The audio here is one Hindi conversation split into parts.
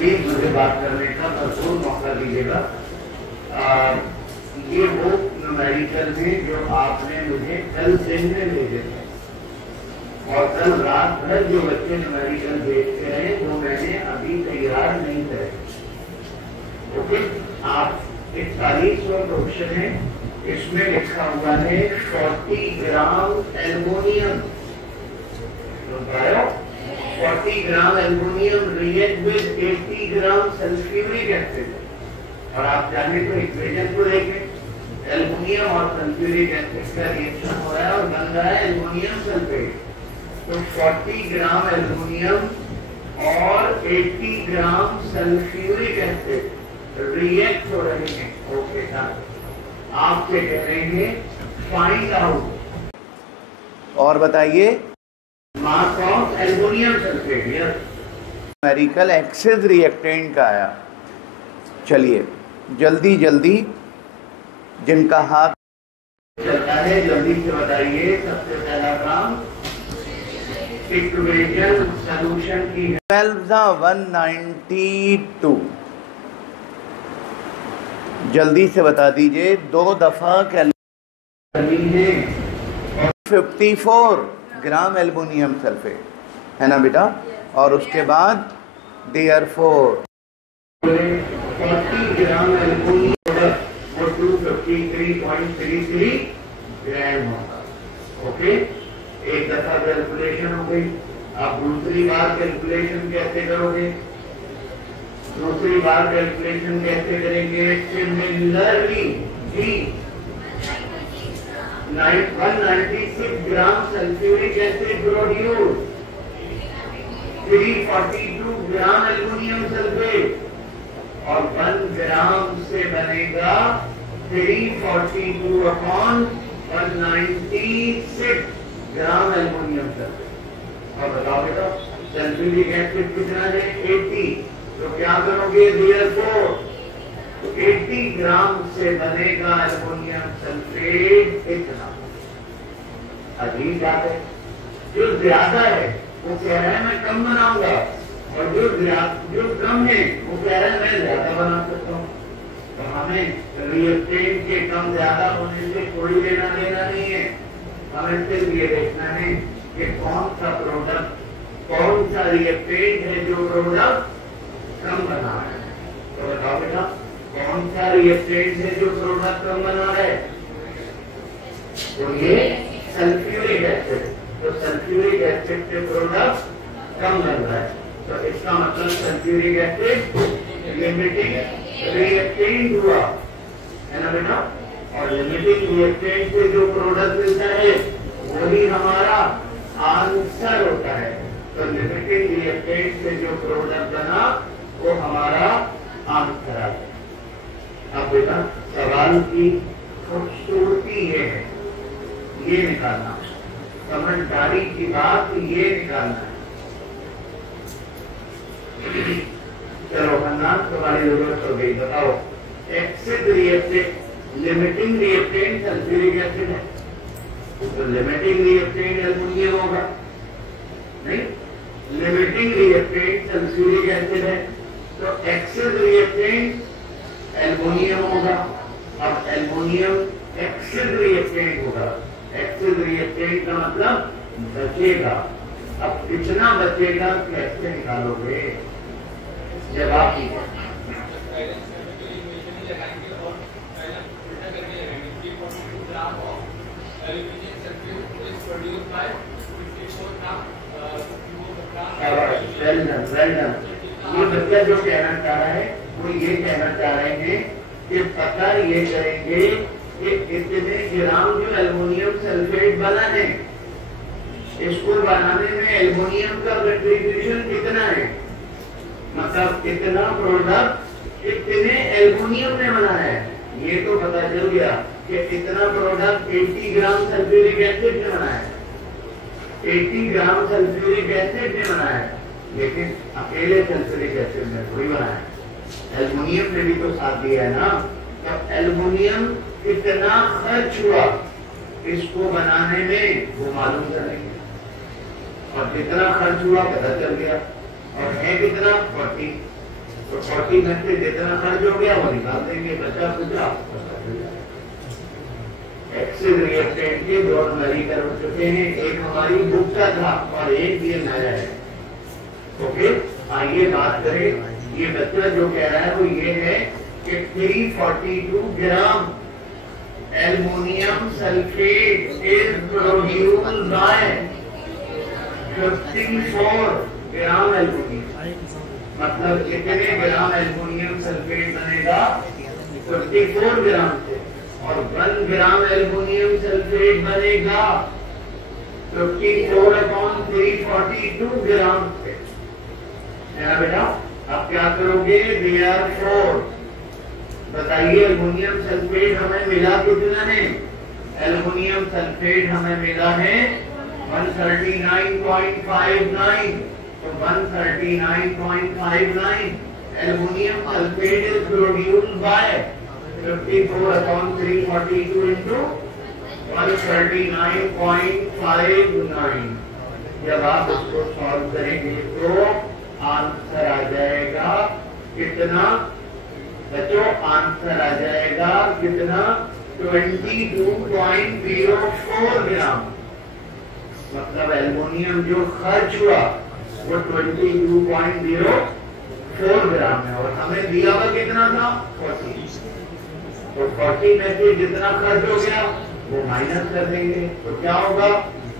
प्लीज मुझे बात करने का भरपूर मौका दीजिएगा। ये वो न्यूमेरिकल में जो आपने मुझे कल दिन में भेजे थे और कल रात भर जो बच्चे न्यूमेरिकल देखते रहे वो मैंने अभी तैयार नहीं करे। ओके, आप 41वां क्वेश्चन है, इसमें लिखा हुआ है 40 gram aluminium. 40 gram aluminium react with 80 gram sulphuric acid. और आप जाने तो इक्वेशन को देखें, एल्युमिनियम और सल्फ्यूरिक एसिड का रिएक्शन हो रहा है और बन रहा है एल्युमिनियम सल्फेट। तो 40 ग्राम एल्युमिनियम और 80 ग्राम सल्फ्यूरिक एसिड रिएक्ट हो रहे हैं। ओके सर, आपसे कह रहे हैं फाइंड आउट और बताइए mass of aluminium sulphate. Numerical excess reactant का आया। चलिए जल्दी जल्दी जिनका हाथ चलता है जल्दी से बताइए। सबसे पहला काम इक्वेशन सॉल्यूशन की है। 192 जल्दी से बता दीजिए। 2 दफा करनी है 54 ग्राम एल्युमिनियम सल्फेट है ना बेटा। और उसके बाद देयरफॉर 40 ग्राम एल्युमिनियम वो 253.33 ग्राम होगा। ओके, एक दफा कैलकुलेशन हो गई। आप दूसरी बार कैलकुलेशन कैसे करोगे? दूसरी बार कैलकुलेशन कैसे करेंगे? सिमिलरली जी 196 ग्राम sulphuric acid produce 342 gram aluminium sulphate और 1 ग्राम से बनेगा 342 अपॉन 196 ग्राम एल्युमिनियम सल्फेट। और बताओ बेटा सल्फ्यूरिक एसिड कितना है? 80। तो क्या करोगे? देयरफॉर 80 ग्राम से बनेगा एल्युमिनियम सल्फेट इतना। अजीब बात है, जो ज्यादा है वो कह रहा है मैं कम बनाऊंगा और जो कम है वो कह रहा है मैं ज्यादा बना सकता हूँ। तो हमें रिएक्टेंट के कम ज्यादा होने से कोई लेना देना नहीं है। हमें सिर्फ ये देखना है कि कौन सा प्रोडक्ट, कौन सा रिएक्टेंट है जो प्रोडक्ट कम बना रहा है। तो बताओ बेटा कौन सा रिएक्टेंट है जो प्रोडक्ट कम बना रहा है? तो ये सल्फ्यूरिक एसिड। तो सल्फ्यूरिक एसिड से प्रोडक्ट कम बन रहा है। तो इसका मतलब सल्फ्यूरिक एसिड लिमिटिंग रिएक्टेंट हुआ है ना बेटा। और लिमिटिंग रिएक्टेंट से जो प्रोडक्ट मिलता है वही हमारा आंसर होता है। तो लिमिटिंग रिएक्टेंट से जो प्रोडक्ट बना वो हमारा आंसर आता है। अब बेटा सवाल की खूबसूरती ये है, ये निकालना, समझदारी की बात ये निकालना है। चलो खन्ना तुम्हारी जरूरत हो गई। बताओ excess reactant, limiting reactant sulphuric acid है तो लिमिटिंग रिएक्टेंट एल्युमिनियम होगा नहीं। लिमिटिंग रिएक्टेंट सल्फ्यूरिक एसिड है तो एक्सिड रिएक्टेंट एल्युमिनियम होगा। अब एल्युमिनियम एक्सिड रिएक्टेंट होगा। एक्सिड रिएक्टेंट का मतलब बचेगा। अब कितना बचेगा कैसे निकालोगे? जवाब ये बच्चा जो कहना चाह रहा है वो ये कहना चाह रहे हैं कि पता ये करेंगे कि कितने ग्राम जो एल्युमिनियम सल्फेट बना है, इसको बनाने में एल्युमिनियम का कंट्रीब्यूशन कितना है। मतलब कितना प्रोडक्ट कितने एल्युमिनियम ने बनाया है। ये तो पता चल गया कि कितना प्रोडक्ट 80 ग्राम सल्फ्यूरिक एसिड ने बनाया है। 80 ग्राम सल्फ्यूरिक एसिड ने बनाया है, लेकिन अकेले सल्फ्यूरिक एसिड ने थोड़ी बनाया है। एल्युमिनियम ने भी तो साथ दिया है ना। तो एल्युमिनियम कितना खर्च हुआ इसको बनाने में वो मालूम करेंगे और कितना खर्च हुआ पता चल गया। और है कितना 40। तो 40 में से जितना खर्च हो गया वो निकाल देंगे, बचा कुचा। एक्सिस रिएक्टेंट के दो न्यूमेरिकल हो चुके हैं, एक हमारी बुक का था और एक ये नया है। ओके, आइए बात करें। ये बच्चा जो कह रहा है वो ये है कि 342 gram aluminium sulphate is produced by 54 gram aluminium. मतलब कितने ग्राम एल्युमिनियम सल्फेट बनेगा? 54 ग्राम से, और 1 ग्राम एल्युमिनियम सल्फेट बनेगा 54/342 ग्राम से। बेटा अब क्या करोगे? Therefore बताइए एल्युमिनियम सल्फेट हमें मिला कितना है? एल्युमिनियम सल्फेट हमें मिला है 139.59। तो 139.59 aluminium sulphate is produced bye 54/342 into 139.59। जब आप इसको सॉल्व करेंगे तो आंसर आ जाएगा कितना बच्चों? आंसर आ जाएगा कितना? 22.04 ग्राम। मतलब एल्युमिनियम जो खर्च हुआ वो 22.04 ग्राम है, और हमें दिया हुआ कितना था? 40। तो 40 में से जितना खर्च हो गया वो माइनस कर देंगे, तो क्या होगा?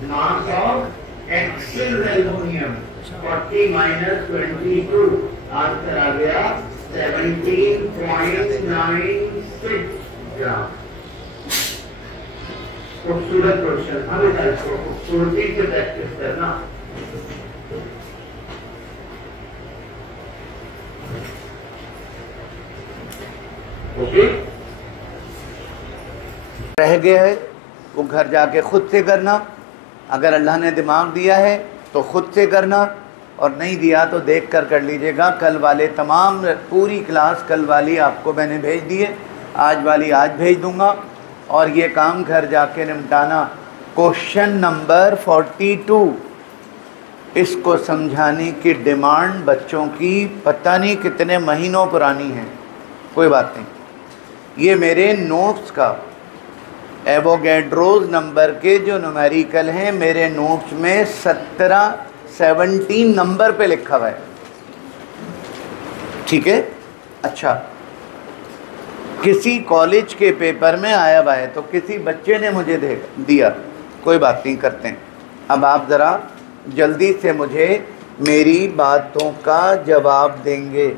Mass of excess aluminium 40 minus 22, answer आ गया 17.96 ग्राम। खूबसूरत क्वेश्चन, हमेशा इसको खूबसूरती से प्रैक्टिस करना। ओके, रह गया है वो घर जाके खुद से करना। अगर अल्लाह ने दिमाग दिया है तो खुद से करना, और नहीं दिया तो देख कर लीजिएगा। कल वाले तमाम पूरी क्लास कल वाली आपको मैंने भेज दी है, आज वाली आज भेज दूंगा, और ये काम घर जाके निपटाना। क्वेश्चन नंबर 42, इसको समझाने की डिमांड बच्चों की पता नहीं कितने महीनों पुरानी है। कोई बात नहीं, ये मेरे नोट्स का एवोगैड्रोज नंबर के जो न्यूमेरिकल हैं मेरे नोट्स में 17 नंबर पे लिखा हुआ है। ठीक है, अच्छा, किसी कॉलेज के पेपर में आया हुआ है तो किसी बच्चे ने मुझे दिया। कोई बात नहीं, करते हैं। अब आप ज़रा जल्दी से मुझे मेरी बातों का जवाब देंगे।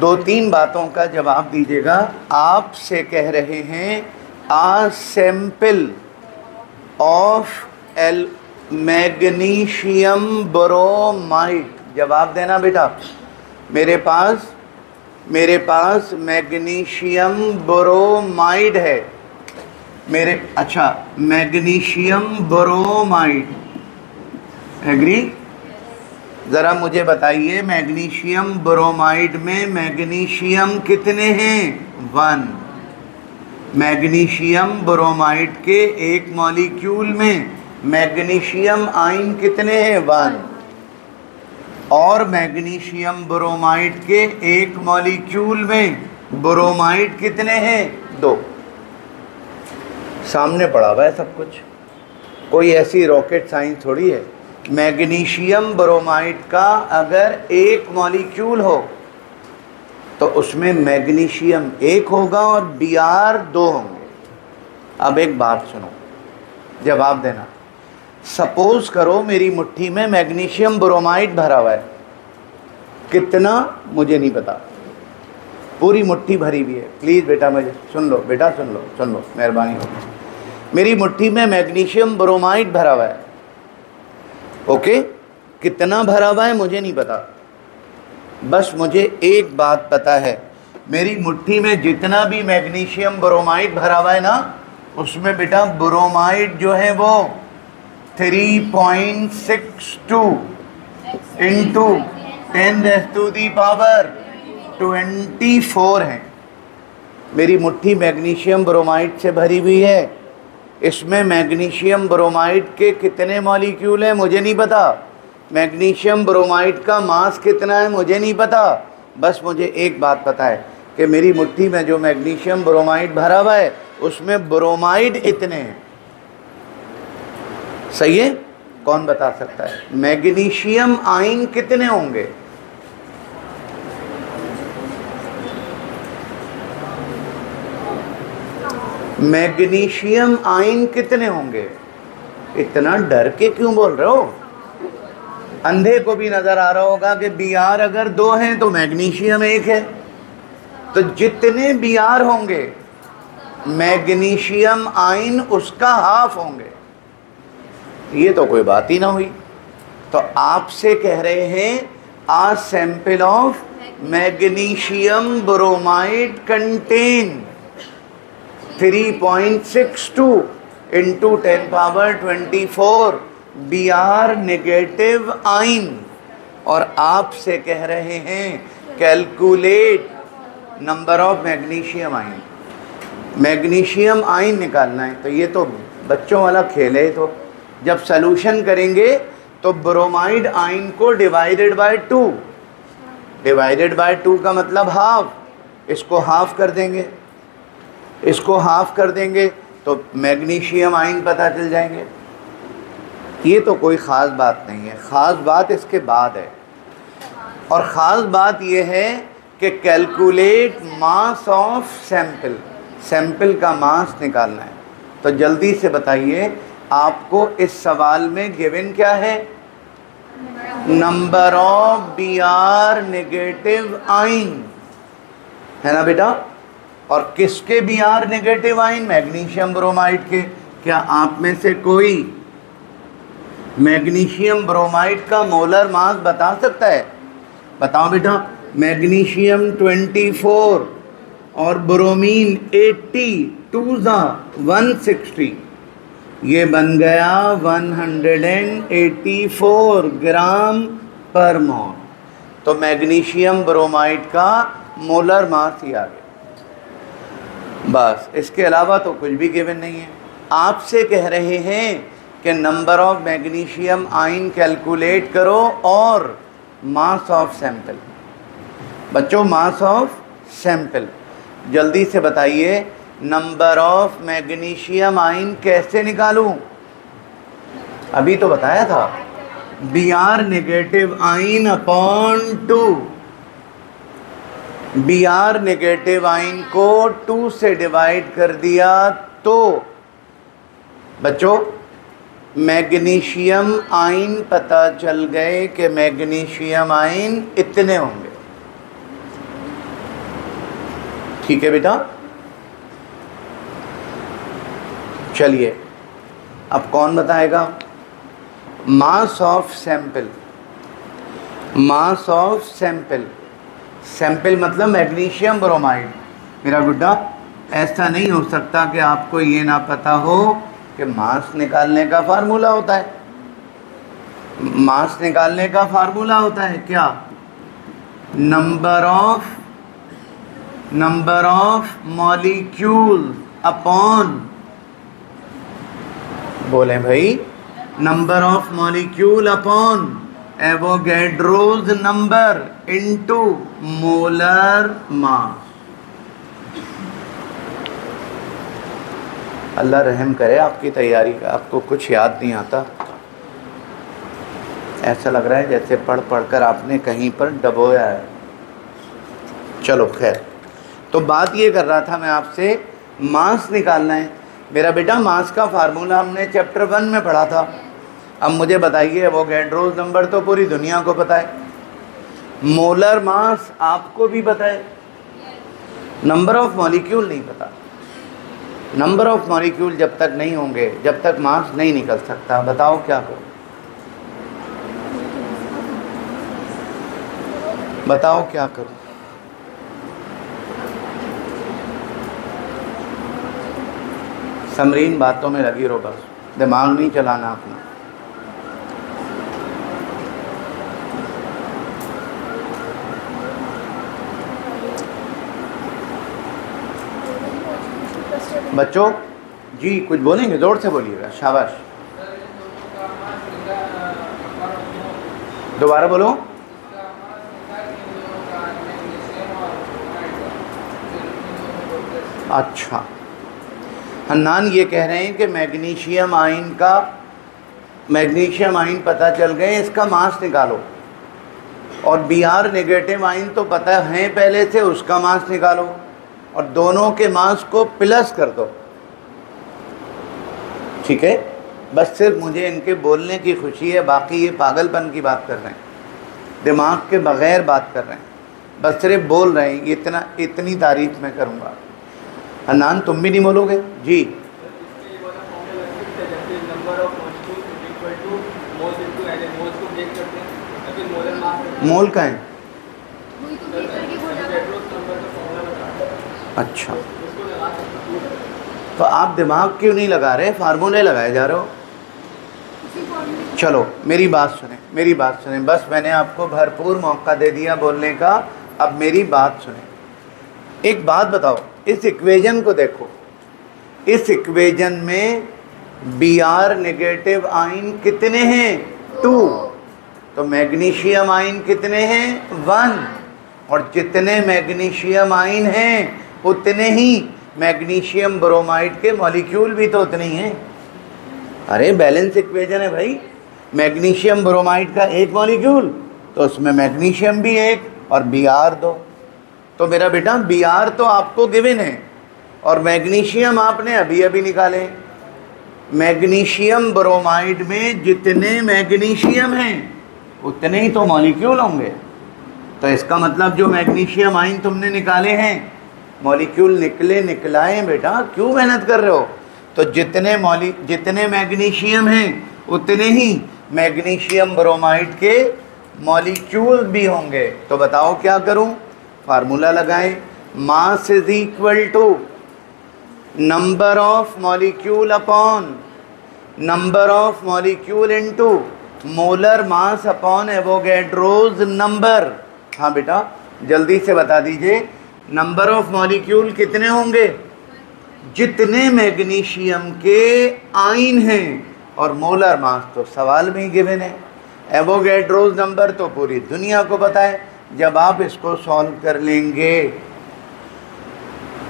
2-3 बातों का जवाब दीजिएगा। आपसे कह रहे हैं a sample of magnesium bromide. जवाब देना बेटा। मेरे पास मैग्नीशियम ब्रोमाइड है। अच्छा, मैग्नीशियम ब्रोमाइड, एग्री? ज़रा मुझे बताइए मैग्नीशियम ब्रोमाइड में मैग्नीशियम कितने हैं? 1। मैग्नीशियम ब्रोमाइड के एक मॉलिक्यूल में मैग्नीशियम आयन कितने हैं? 1। और मैग्नीशियम ब्रोमाइड के एक मॉलिक्यूल में ब्रोमाइड कितने हैं? 2। सामने पड़ा हुआ है सब कुछ, कोई ऐसी रॉकेट साइंस थोड़ी है। मैग्नीशियम ब्रोमाइड का अगर एक मॉलिक्यूल हो तो उसमें मैग्नीशियम 1 होगा और Br 2 होंगे। अब एक बात सुनो, जवाब देना। सपोज करो मेरी मुट्ठी में मैग्नीशियम ब्रोमाइड भरा हुआ है। कितना मुझे नहीं पता, पूरी मुट्ठी भरी हुई है। प्लीज़ बेटा मुझे सुन लो, बेटा सुन लो, मेहरबानी हो। मेरी मुट्ठी में मैग्नीशियम ब्रोमाइड भरा हुआ है। ओके, कितना भरा हुआ है मुझे नहीं पता, बस मुझे एक बात पता है, मेरी मुट्ठी में जितना भी मैग्नीशियम ब्रोमाइड भरा हुआ है ना, उसमें बेटा ब्रोमाइड जो है वो 3.62 इंटू 10⁻²4 है। मेरी मुट्ठी मैग्नीशियम ब्रोमाइड से भरी हुई है। इसमें मैग्नीशियम ब्रोमाइड के कितने मॉलिक्यूल हैं मुझे नहीं पता। मैग्नीशियम ब्रोमाइड का मास कितना है मुझे नहीं पता। बस मुझे एक बात पता है कि मेरी मुट्ठी में जो मैग्नीशियम ब्रोमाइड भरा हुआ है उसमें ब्रोमाइड इतने हैं। सही है? कौन बता सकता है? मैग्नीशियम आयन कितने होंगे? मैग्नीशियम आयन कितने होंगे? इतना डर के क्यों बोल रहे हो? अंधे को भी नजर आ रहा होगा कि Br अगर 2 हैं तो मैग्नीशियम 1 है, तो जितने Br होंगे मैग्नीशियम आयन उसका हाफ होंगे। ये तो कोई बात ही ना हुई। तो आपसे कह रहे हैं a sample of magnesium bromide contain 3.62 into 10 power 24 Br negative ion. और आपसे कह रहे हैं calculate number of magnesium ion. Magnesium ion निकालना है, तो ये तो बच्चों वाला खेल है। तो जब सॉल्यूशन करेंगे तो ब्रोमाइड आयन को डिवाइडेड बाय 2, डिवाइडेड बाय 2 का मतलब हाफ, इसको हाफ कर देंगे, इसको हाफ कर देंगे तो मैग्नीशियम आयन पता चल जाएंगे। ये तो कोई ख़ास बात नहीं है, ख़ास बात इसके बाद है। और ख़ास बात ये है कि calculate mass of sample, sample का मास निकालना है। तो जल्दी से बताइए, आपको इस सवाल में गिवन क्या है? Number of Br negative ion है ना बेटा? और किसके Br negative ion? Magnesium bromide के। क्या आप में से कोई मैग्नीशियम ब्रोमाइड का मोलर मास बता सकता है? बताओ बेटा। मैग्नीशियम 24 और ब्रोमीन 80, 2 160, ये बन गया 184 ग्राम पर मोल। तो मैग्नीशियम ब्रोमाइड का मोलर मास ही आ गया। बस, इसके अलावा तो कुछ भी गिवन नहीं है। आपसे कह रहे हैं कि number of magnesium ion calculate करो और मास ऑफ सैंपल। बच्चों, मास ऑफ सैंपल जल्दी से बताइए, नंबर ऑफ मैग्नीशियम आयन कैसे निकालूं? अभी तो बताया था, Br negative ion upon 2। Br negative ion को 2 से डिवाइड कर दिया तो बच्चों मैग्नीशियम आयन पता चल गए कि मैग्नीशियम आयन इतने होंगे। ठीक है बेटा? चलिए, अब कौन बताएगा? Mass of sample, mass of sample. Sample मतलब मैग्नीशियम ब्रोमाइड। मेरा गुड्डा, ऐसा नहीं हो सकता कि आपको ये ना पता हो कि मास निकालने का फार्मूला होता है। मास निकालने का फार्मूला होता है क्या? नंबर ऑफ मॉलिक्यूल अपॉन, बोले भाई, number of molecule upon Avogadro's number into molar mass. अल्लाह रहम करे आपकी तैयारी का, आपको कुछ याद नहीं आता। ऐसा लग रहा है जैसे पढ़ कर आपने कहीं पर डबोया है। चलो खैर, तो बात ये कर रहा था मैं आपसे, मास निकालना है। मेरा बेटा, मास का फार्मूला हमने चैप्टर 1 में पढ़ा था। अब मुझे बताइए, एवोगैड्रोज नंबर तो पूरी दुनिया को पता है, मोलर मास आपको भी पता है, नंबर ऑफ मॉलिक्यूल नहीं पता। नंबर ऑफ मॉलिक्यूल जब तक नहीं होंगे, जब तक मास नहीं निकल सकता। बताओ क्या करो? बताओ क्या करो? समरीन, बातों में लगी रहो, बस दिमाग नहीं चलाना अपना। बच्चों जी कुछ बोलेंगे? जोर से बोलिएगा, शाबाश। दोबारा बोलो। अच्छा, हन्नान ये कह रहे हैं कि मैग्नीशियम आयन पता चल गए, इसका मास निकालो। और Br नेगेटिव आयन तो पता है पहले से, उसका मास निकालो और दोनों के मास को प्लस कर दो। ठीक है, बस सिर्फ मुझे इनके बोलने की खुशी है, बाकी ये पागलपन की बात कर रहे हैं, दिमाग के बगैर बात कर रहे हैं, बस सिर्फ बोल रहे हैं। इतनी तारीफ मैं करूँगा। हन्नान तुम भी नहीं बोलोगे जी? मोल का है? अच्छा, तो आप दिमाग क्यों नहीं लगा रहे, फार्मूले लगाए जा रहे हो। चलो मेरी बात सुने, बस मैंने आपको भरपूर मौका दे दिया बोलने का, अब मेरी बात सुने। एक बात बताओ, इस इक्वेशन को देखो, इस इक्वेशन में Br नेगेटिव आयन कितने हैं? 2। तो मैग्नीशियम आयन कितने हैं? 1। और जितने मैग्नीशियम आयन हैं उतने ही मैग्नीशियम ब्रोमाइड के मॉलिक्यूल भी तो उतने ही हैं। अरे बैलेंस इक्वेशन है भाई, मैग्नीशियम ब्रोमाइड का 1 मॉलिक्यूल, तो उसमें मैग्नीशियम भी 1 और Br 2। तो मेरा बेटा Br तो आपको गिवन है और मैग्नीशियम आपने अभी अभी निकाले। मैग्नीशियम ब्रोमाइड में जितने मैग्नीशियम हैं उतने ही तो मॉलिक्यूल होंगे। तो इसका मतलब जो मैग्नीशियम आयन तुमने निकाले हैं, मॉलिक्यूल निकलाए बेटा, क्यों मेहनत कर रहे हो। तो जितने मैग्नीशियम हैं उतने ही मैग्नीशियम ब्रोमाइड के मॉलिक्यूल भी होंगे। तो बताओ क्या करूं, फार्मूला लगाएं, mass is equal to number of molecule upon number of molecule into molar mass upon Avogadro's number. हाँ बेटा जल्दी से बता दीजिए, नंबर ऑफ मॉलिक्यूल कितने होंगे? जितने मैग्नीशियम के आयन हैं, और मोलर मास तो सवाल में ही गिवन है, एवोगैड्रोज नंबर तो पूरी दुनिया को पता है। जब आप इसको सॉल्व कर लेंगे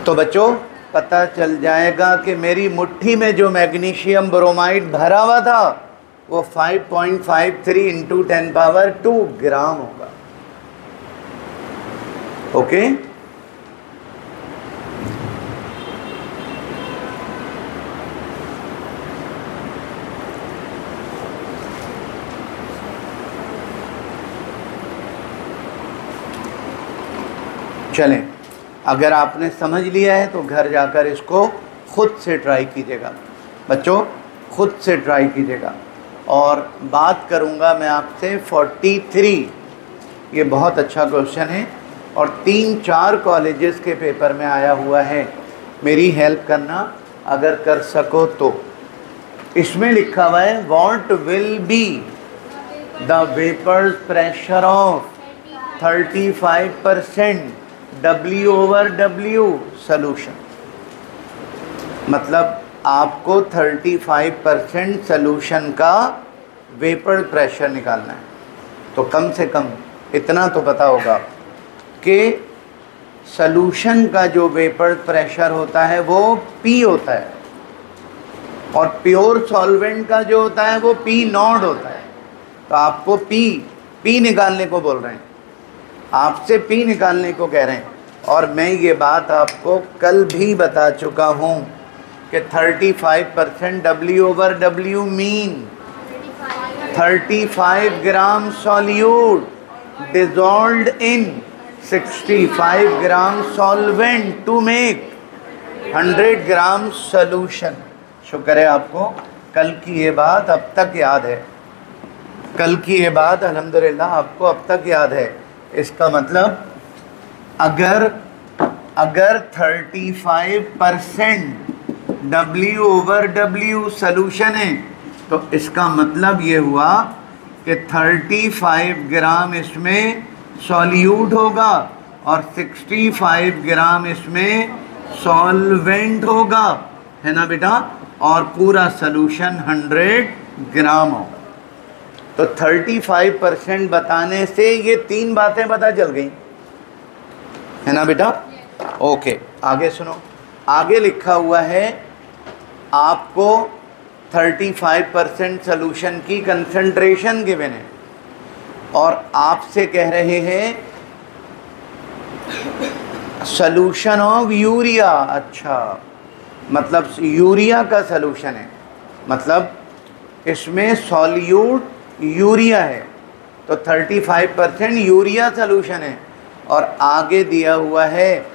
तो बच्चों पता चल जाएगा कि मेरी मुट्ठी में जो मैग्नीशियम ब्रोमाइड भरा हुआ था वो 5.53 इंटू 10⁻² ग्राम होगा। ओके, चलें, अगर आपने समझ लिया है तो घर जाकर इसको खुद से ट्राई कीजिएगा बच्चों, खुद से ट्राई कीजिएगा। और बात करूंगा मैं आपसे 43, ये बहुत अच्छा क्वेश्चन है और 3-4 कॉलेजेस के पेपर में आया हुआ है, मेरी हेल्प करना अगर कर सको तो। इसमें लिखा हुआ है what will be the vapour pressure of 35% W/W solution. मतलब आपको 35% सॉल्यूशन का वेपर प्रेशर निकालना है। तो कम से कम इतना तो पता होगा कि सॉल्यूशन का जो वेपर प्रेशर होता है वो P होता है और प्योर सॉल्वेंट का जो होता है वो P0 होता है। तो आपको P निकालने को बोल रहे हैं, आपसे P निकालने को कह रहे हैं। और मैं ये बात आपको कल भी बता चुका हूँ कि 35% W/W mean 35 gram solute dissolved in 65 gram solvent to make 100 gram solution. शुक्र है आपको कल की ये बात अब तक याद है, कल की ये बात अल्हम्दुलिल्लाह आपको अब तक याद है। इसका मतलब अगर 35% W/W सॉल्यूशन है तो इसका मतलब ये हुआ कि 35 ग्राम इसमें सॉल्यूट होगा और 65 ग्राम इसमें सॉल्वेंट होगा, है ना बेटा, और पूरा सॉल्यूशन 100 ग्राम होगा। तो 35% बताने से ये 3 बातें पता चल गई, है ना बेटा। ओके, आगे सुनो, आगे लिखा हुआ है आपको 35% सोल्यूशन की कंसंट्रेशन गिवन है और आपसे कह रहे हैं सोल्यूशन ऑफ यूरिया। अच्छा, मतलब यूरिया का सोल्यूशन है, मतलब इसमें सॉल्यूट यूरिया है, तो 35% यूरिया सोल्यूशन है। और आगे दिया हुआ है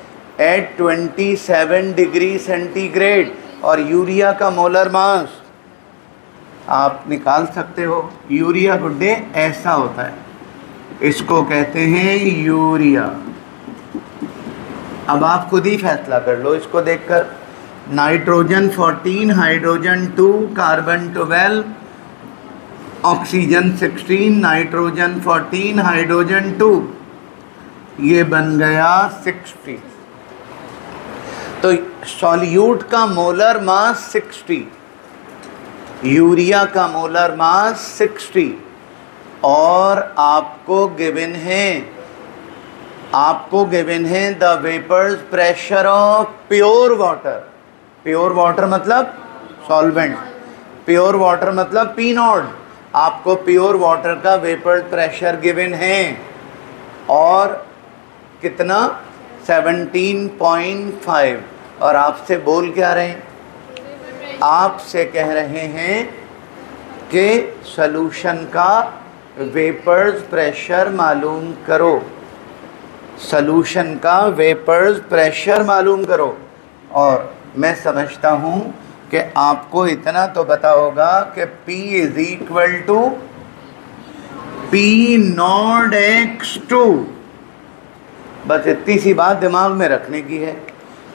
एट 27 डिग्री सेंटीग्रेड, और यूरिया का मोलर मास आप निकाल सकते हो। यूरिया गुड्डे ऐसा होता है, इसको कहते हैं यूरिया। अब आप खुद ही फैसला कर लो इसको देखकर। Nitrogen 14, hydrogen 2, carbon 12, oxygen 16, nitrogen 14, hydrogen 2, ये बन गया 60। तो सॉल्यूट का मोलर मास 60, यूरिया का मोलर मास 60, और आपको गिवन है the vapours pressure of pure water. Pure water मतलब सॉल्वेंट, प्योर वाटर मतलब पी नॉट। आपको प्योर वाटर का वेपर प्रेशर गिवन है, और कितना 17.5। और आपसे बोल क्या रहे हैं, आपसे कह रहे हैं कि सॉल्यूशन का वेपर्स प्रेशर मालूम करो, सॉल्यूशन का वेपर्स प्रेशर मालूम करो। और मैं समझता हूँ कि आपको इतना तो पता होगा कि P is equal to P naught X2। बस इतनी सी बात दिमाग में रखने की है।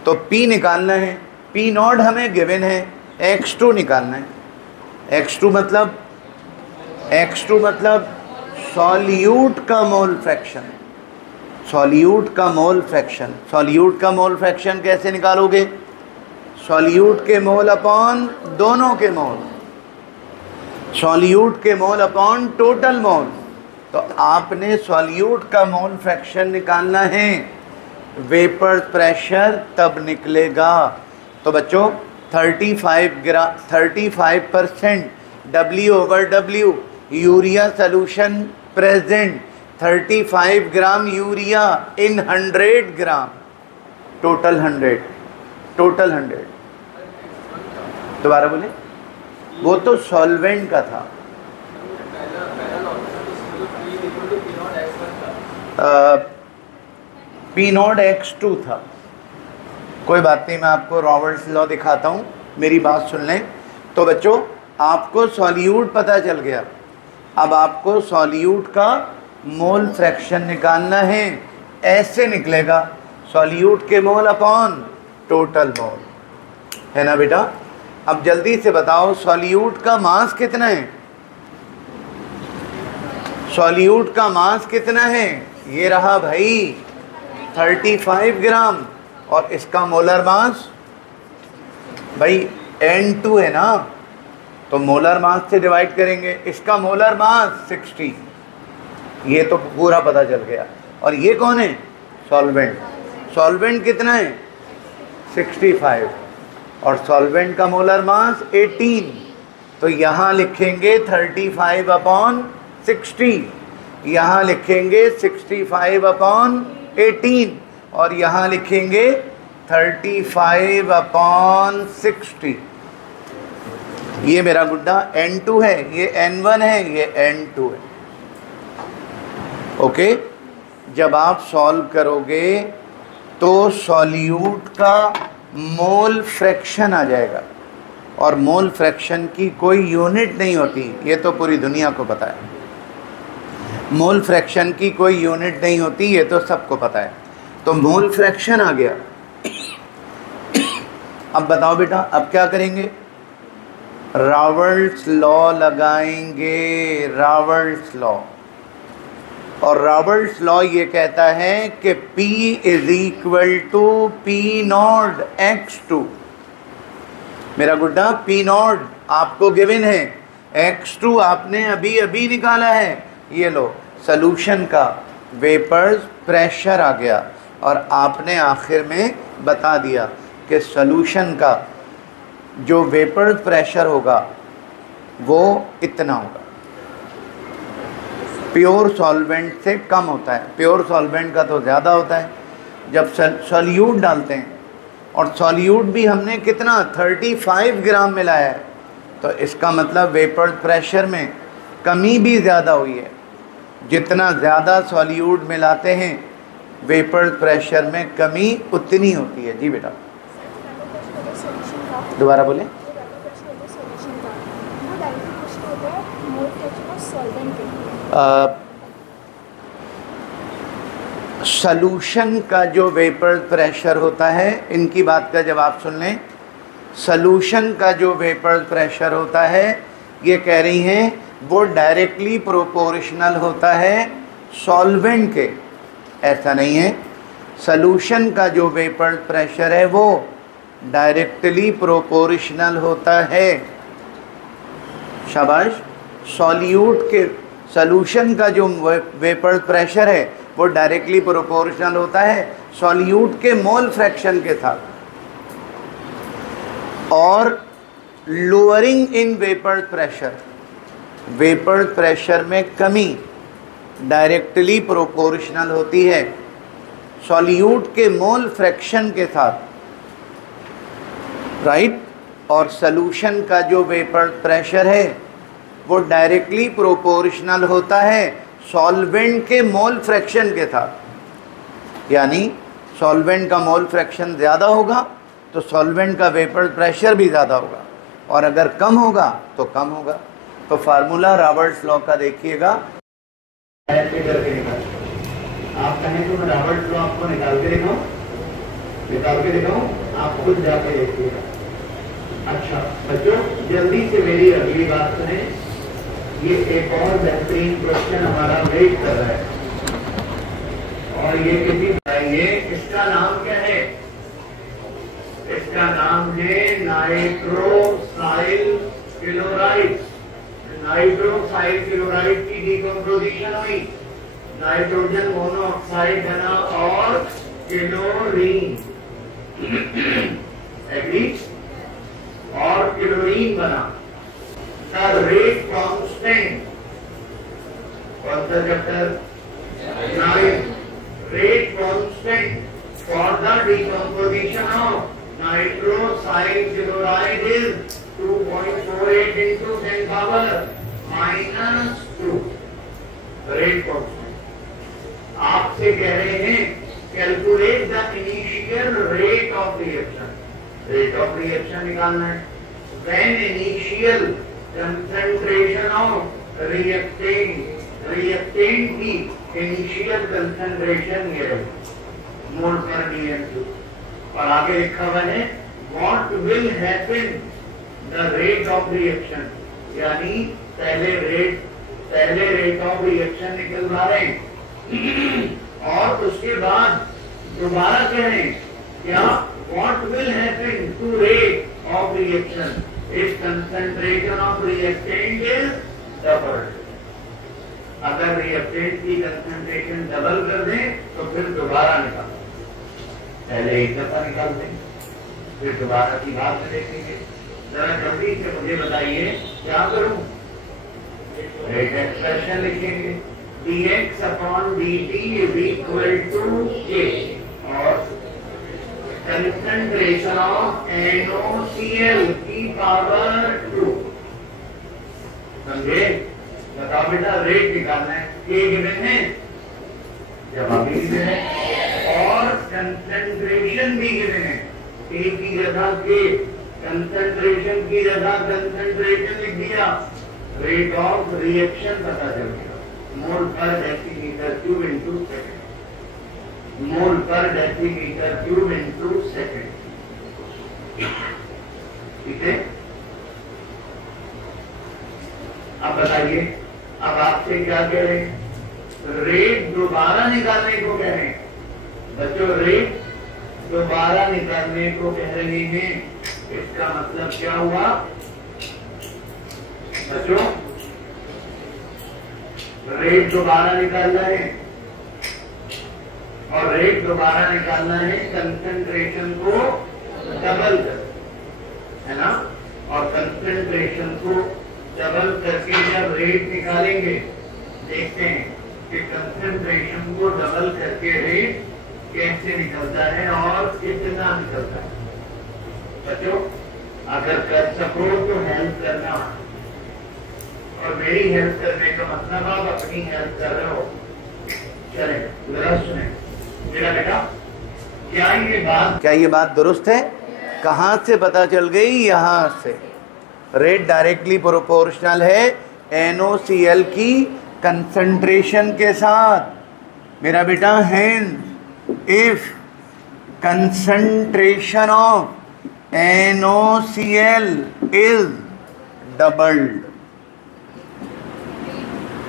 तो P निकालना है, P नॉट हमें गिवन है, X2 निकालना है। X2 मतलब सॉल्यूट का मोल फ्रैक्शन। सॉल्यूट का मोल फ्रैक्शन, सॉल्यूट का मोल फ्रैक्शन कैसे निकालोगे? सॉल्यूट के मोल अपॉन दोनों के मोल, सॉल्यूट के मोल अपॉन टोटल मोल। तो आपने सॉल्यूट का मोल फ्रैक्शन निकालना है, वेपर प्रेशर तब निकलेगा। तो बच्चों 35% W/W urea solution present, 35 gram urea in 100 gram, total 100। दोबारा बोले, वो तो सॉल्वेंट का था। P नॉट X2 था। कोई बात नहीं, मैं आपको रॉबर्ट्स लॉ दिखाता हूँ, मेरी बात सुन लें। तो बच्चों आपको सॉल्यूट पता चल गया, अब आपको सॉल्यूट का मोल फ्रैक्शन निकालना है। ऐसे निकलेगा सॉल्यूट के मोल अपॉन टोटल मोल, है ना बेटा? अब जल्दी से बताओ सॉल्यूट का मास कितना है? सॉल्यूट का मास कितना है? ये रहा भाई 35 ग्राम, और इसका मोलर मास भाई N2 है ना, तो मोलर मास से डिवाइड करेंगे। इसका मोलर मास 60, ये तो पूरा पता चल गया। और ये कौन है? सॉल्वेंट। सॉल्वेंट कितना है? 65, और सॉल्वेंट का मोलर मास 18। तो यहाँ लिखेंगे 35/60, यहाँ लिखेंगे 65/18, और यहाँ लिखेंगे 35/60। ये मेरा गुड्डा N2 है, ये N1 है, ये N2 है। ओके, जब आप सॉल्व करोगे तो सॉल्यूट का मोल फ्रैक्शन आ जाएगा, और मोल फ्रैक्शन की कोई यूनिट नहीं होती, ये तो पूरी दुनिया को पता है। मोल फ्रैक्शन की कोई यूनिट नहीं होती, ये तो सबको पता है। तो मोल फ्रैक्शन आ गया। अब बताओ बेटा, अब क्या करेंगे? रॉबर्ट्स लॉ लगाएंगे, रॉबर्ट्स लॉ। और रॉबर्ट्स लॉ ये कहता है कि P is equal to P naught X2। मेरा गुड्डा P नॉट आपको गिवन है, X2 आपने अभी अभी निकाला है। ये लो, सॉल्यूशन का वेपर्स प्रेशर आ गया, और आपने आखिर में बता दिया कि सॉल्यूशन का जो वेपर प्रेशर होगा वो इतना होगा, प्योर सॉल्वेंट से कम होता है। प्योर सॉल्वेंट का तो ज़्यादा होता है। जब सॉल्यूट डालते हैं, और सॉल्यूट भी हमने कितना 35 ग्राम मिलाया है, तो इसका मतलब वेपर प्रेशर में कमी भी ज़्यादा हुई है। जितना ज़्यादा सॉल्यूट मिलाते हैं वेपर प्रेशर में कमी उतनी होती है। जी बेटा दोबारा बोलें। सॉल्यूशन का जो वेपर प्रेशर होता है, इनकी बात का जवाब सुन लें। सॉल्यूशन का जो वेपर प्रेशर होता है, ये कह रही हैं वो डायरेक्टली प्रोपोर्शनल होता है सॉल्वेंट के। ऐसा नहीं है, सॉल्यूशन का जो वेपर प्रेशर है वो डायरेक्टली प्रोपोर्शनल होता है। शाबाश। सॉल्यूशन का जो वेपर प्रेशर है वो डायरेक्टली प्रोपोर्शनल होता है सॉल्यूट के मोल फ्रैक्शन के साथ। और लोअरिंग इन वेपर प्रेशर में कमी डायरेक्टली प्रोपोर्शनल होती है सॉल्यूट के मोल फ्रैक्शन के साथ, राइट। और सॉल्यूशन का जो वेपर प्रेशर है वो डायरेक्टली प्रोपोर्शनल होता है सॉल्वेंट के मोल फ्रैक्शन के साथ। यानी सॉल्वेंट का मोल फ्रैक्शन ज़्यादा होगा तो सॉल्वेंट का वेपर प्रेशर भी ज़्यादा होगा, और अगर कम होगा तो कम होगा। तो फार्मूला रॉबर्ट्स लॉ का देखिएगा। आप कहें तो मैं रॉबर्ट्स लॉ आपको निकाल के दिखाऊं, आप खुद जाके देखिएगा। अच्छा बच्चों, जल्दी से मेरी अगली बात सुनें। ये एक और बेहतरीन क्वेश्चन हमारा वेट कर रहा है, और ये किसी बताइए इसका नाम क्या है? इसका नाम है नाइट्रोसाइल क्लोराइड। नाइट्रोसाइल क्लोराइड की डिकम्पोजिशन हुई, नाइट्रोजन मोनोऑक्साइड बना और क्लोरीन एग्री, और क्लोरीन बना। रेट कांस्टेंट, कौन सा chapter? Rate constant for the decomposition of nitrosyl chloride is 2.48 into 10 power -2। Rate constant आपसे कह रहे हैं calculate the initial rate of reaction. Rate of reaction निकालना है। When initial concentration of reactant की initial concentration ये है मोल पर dm², और आगे लिखा हुआ है what will happen the rate of reaction, यानी पहले रेट ऑफ रिएक्शन निकलवा रहे हैं और उसके बाद दोबारा कह रहे हैं क्या what will happen to rate of reaction if concentration of reactant is doubled। अगर रिएक्टेंट की कंसंट्रेशन डबल कर दें तो फिर दोबारा निकालें। पहले एक दफा निकाल दें, फिर दोबारा की बात में देखेंगे। जरा जल्दी से मुझे बताइए क्या करूं? रेट एक्सप्रेशन लिखेंगे, dx/dt is equal to k, और कंसंट्रेशन ऑफ NaCl की पावर 2। समझे? बताओ बेटा, रेट निकालना है, के गिवन है, जवाब भी गिवन है, और कंसंट्रेशन भी गिवन है। के की जगह के, कंसंट्रेशन की जगह कंसंट्रेशन लिख दिया, रेट ऑफ रिएक्शन पता चल गया, मोल पर डेसीमीटर क्यूब इंटू सेकेंड, मोल पर डेसीमीटर क्यूब इंटू सेकेंड। ठीक है? अब बताइए, अब आपसे क्या कह रहे हैं? रेट दोबारा निकालने को कह रहे हैं बच्चों, रेट दोबारा निकालने को कह रहे हैं। इसका मतलब क्या हुआ बच्चों? रेट दोबारा निकालना है, और रेट दोबारा निकालना है कंसंट्रेशन को डबल कर, है ना। और कंसंट्रेशन को डबल करके जब रेट निकालेंगे, देखते हैं कि कंसंट्रेशन को डबल करके रेट कैसे निकलता है और कितना निकलता है। बच्चों अगर कर सको तो हेल्प करना, और मेरी हेल्प करने का मतलब आप अपनी हेल्प कर रहे हो। चले जरा सुने मेरा बेटा, क्या ये बात दुरुस्त है? कहाँ से पता चल गई? यहाँ से। रेट डायरेक्टली प्रोपोर्शनल है NaCl की कंसंट्रेशन के साथ। मेरा बेटा hand if concentration of NaCl is doubled,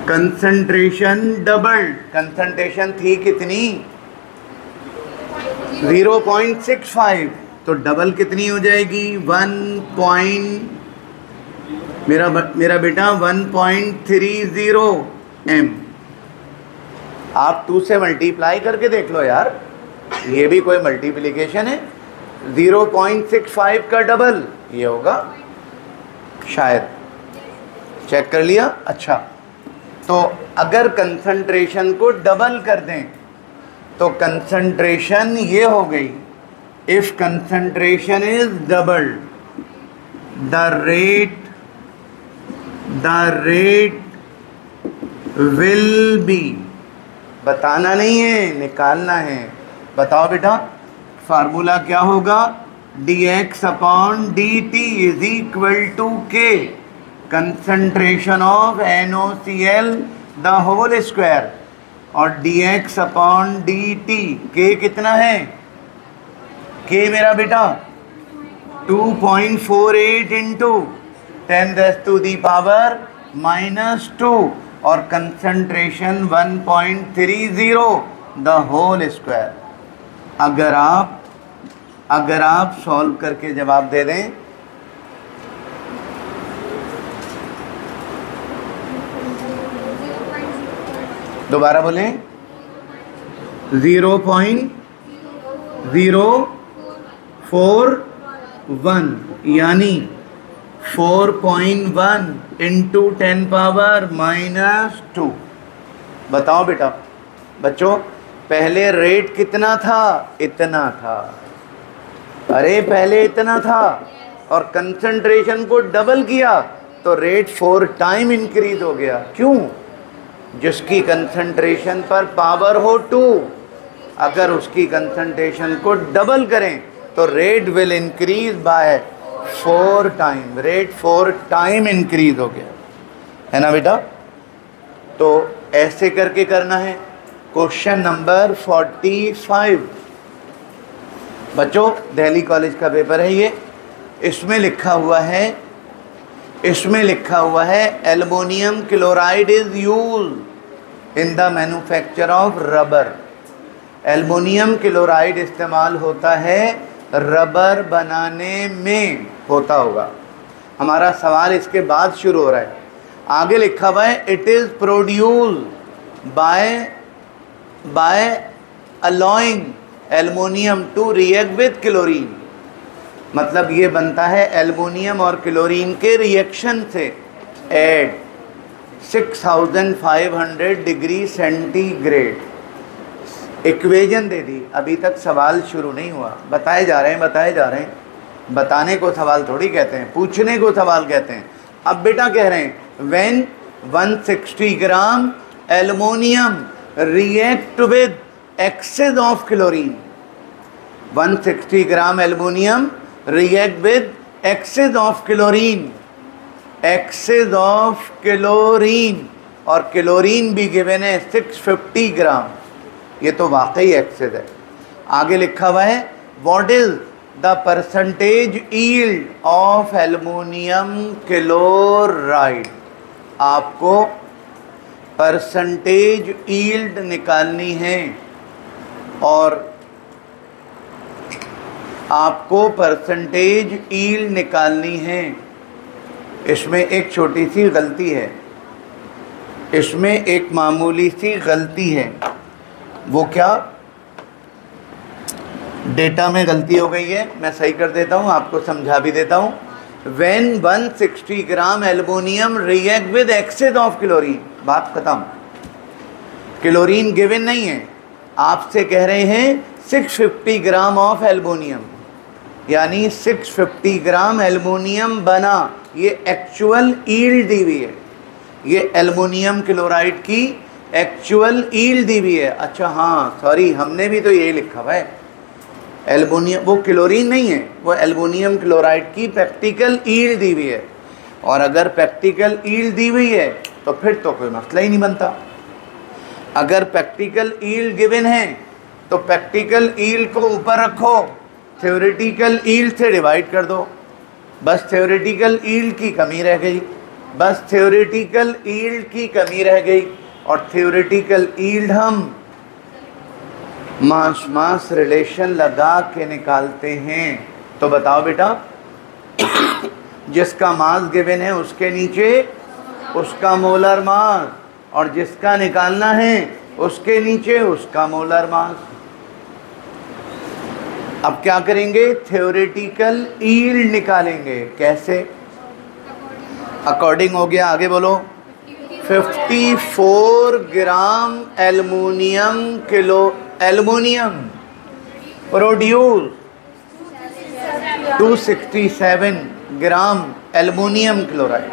concentration doubled. Concentration थी कितनी? 0.65, तो डबल कितनी हो जाएगी? 1. मेरा बेटा 1.30 m। आप 2 से मल्टीप्लाई करके देख लो यार, ये भी कोई मल्टीप्लिकेशन है? 0.65 का डबल ये होगा शायद, चेक कर लिया। अच्छा, तो अगर कंसंट्रेशन को डबल कर दें तो कंसंट्रेशन ये हो गई। If concentration is doubled, the rate will be, बताना नहीं है, निकालना है। बताओ बेटा, फार्मूला क्या होगा? dx/dt is equal to k, concentration of NaCl the whole square, और dx/dt k कितना है? k मेरा बेटा 2.48 इंटू 10⁻⁻², और कंसंट्रेशन 1.30 द होल स्क्वायर। अगर आप सॉल्व करके जवाब दे दें, दोबारा बोलें, 0.041 यानी 4.1 इंटू 10⁻²। बताओ बेटा, बच्चों पहले रेट कितना था? इतना था। अरे पहले इतना था और कंसंट्रेशन को डबल किया तो रेट 4 टाइम इंक्रीज हो गया। क्यों? जिसकी कंसंट्रेशन पर पावर हो 2, अगर उसकी कंसंट्रेशन को डबल करें तो rate will increase by 4 time. Rate 4 time increase हो गया, है ना बेटा। तो ऐसे करके करना है। क्वेश्चन नंबर 45 बच्चों, दिल्ली कॉलेज का पेपर है ये। इसमें लिखा हुआ है aluminium chloride is used in the manufacture of rubber. Aluminium chloride इस्तेमाल होता है रबर बनाने में, होता होगा। हमारा सवाल इसके बाद शुरू हो रहा है। आगे लिखा हुआ है it is produced by allowing aluminium to react with chlorine. मतलब ये बनता है एल्युमिनियम और क्लोरीन के रिएक्शन से एट 6500 डिग्री सेंटीग्रेड। इक्वेशन दे दी, अभी तक सवाल शुरू नहीं हुआ। बताए जा रहे हैं। बताने को सवाल थोड़ी कहते हैं, पूछने को सवाल कहते हैं। अब बेटा कह रहे हैं when 160 gram aluminium react with excess of chlorine. 160 gram aluminium react with excess of chlorine, और क्लोरीन भी गिवन है 650 ग्राम। ये तो वाकई एक्सेस है। आगे लिखा हुआ है what is the percentage yield of aluminium chloride. आपको परसेंटेज यील्ड निकालनी है और आपको परसेंटेज यील्ड निकालनी है। इसमें एक छोटी सी गलती है, इसमें एक मामूली सी गलती है। वो क्या? डेटा में गलती हो गई है, मैं सही कर देता हूँ, आपको समझा भी देता हूँ। When 160 gram aluminium react with excess of chlorine, बात खत्म। क्लोरीन गिवन नहीं है, आपसे कह रहे हैं 650 ग्राम ऑफ एल्युमिनियम, यानी 650 ग्राम एल्युमिनियम बना। ये एक्चुअल ईल्ड दी हुई है, ये एल्युमिनियम क्लोराइड की एक्चुअल ईल्ड दी हुई है। अच्छा हाँ सॉरी, हमने भी तो यही लिखा हुआ है एल्युमिनियम, वो क्लोरीन नहीं है, वो एल्युमिनियम क्लोराइड की प्रैक्टिकल ईल्ड दी हुई है। और अगर प्रैक्टिकल ईल्ड दी हुई है तो फिर तो कोई मसला ही नहीं बनता। अगर प्रैक्टिकल ईल्ड गिवन है तो प्रैक्टिकल ईल्ड को ऊपर रखो, थ्योरेटिकल ईल्ड से डिवाइड कर दो, बस थ्योरेटिकल ईल्ड की कमी रह गई, बस थ्योरेटिकल ईल्ड की कमी रह गई। और थ्योरेटिकल ईल्ड हम मास मास रिलेशन लगा के निकालते हैं। तो बताओ बेटा, जिसका मास गिवन है उसके नीचे उसका मोलर मास, और जिसका निकालना है उसके नीचे उसका मोलर मास। अब क्या करेंगे, थ्योरेटिकल ईल्ड निकालेंगे। कैसे? अकॉर्डिंग हो गया, आगे बोलो। 54 gram aluminium kilo aluminium produce 267 ग्राम एल्युमिनियम क्लोराइड।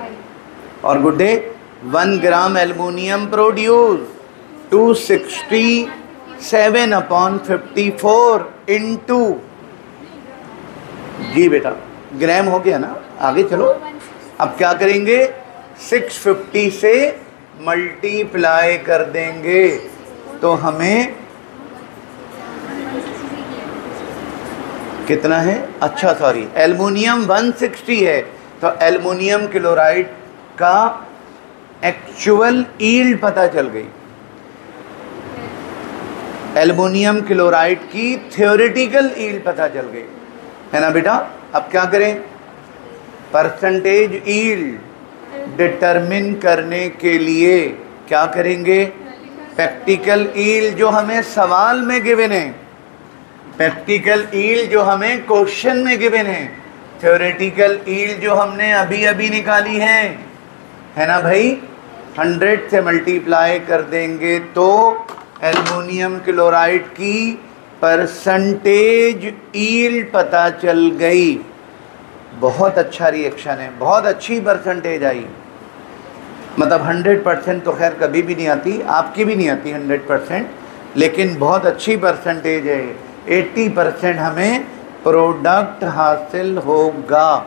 और गुड्डे 1 ग्राम एल्युमिनियम प्रोड्यूस 267 अपॉन 54 इंटू, जी बेटा ग्राम हो गया ना, आगे चलो। अब क्या करेंगे, 650 से मल्टीप्लाई कर देंगे तो हमें कितना है, अच्छा सॉरी एल्युमिनियम 160 है, तो एल्युमिनियम क्लोराइड का एक्चुअल ईल्ड पता चल गई, एल्युमिनियम क्लोराइड की थ्योरेटिकल ईल्ड पता चल गई, है ना बेटा। अब क्या करें, परसेंटेज ईल्ड डिटरमिन करने के लिए क्या करेंगे, प्रैक्टिकल ईल्ड जो हमें सवाल में गिवन है, प्रैक्टिकल ईल्ड जो हमें क्वेश्चन में गिवन है, थ्योरेटिकल ईल्ड जो हमने अभी अभी निकाली है ना भाई, 100 से मल्टीप्लाई कर देंगे तो एल्युमिनियम क्लोराइड की परसेंटेज ईल्ड पता चल गई। बहुत अच्छा रिएक्शन है, बहुत अच्छी परसेंटेज आई। मतलब 100% तो खैर कभी भी नहीं आती, आपकी भी नहीं आती 100%, लेकिन बहुत अच्छी परसेंटेज है। 80% हमें प्रोडक्ट हासिल होगा।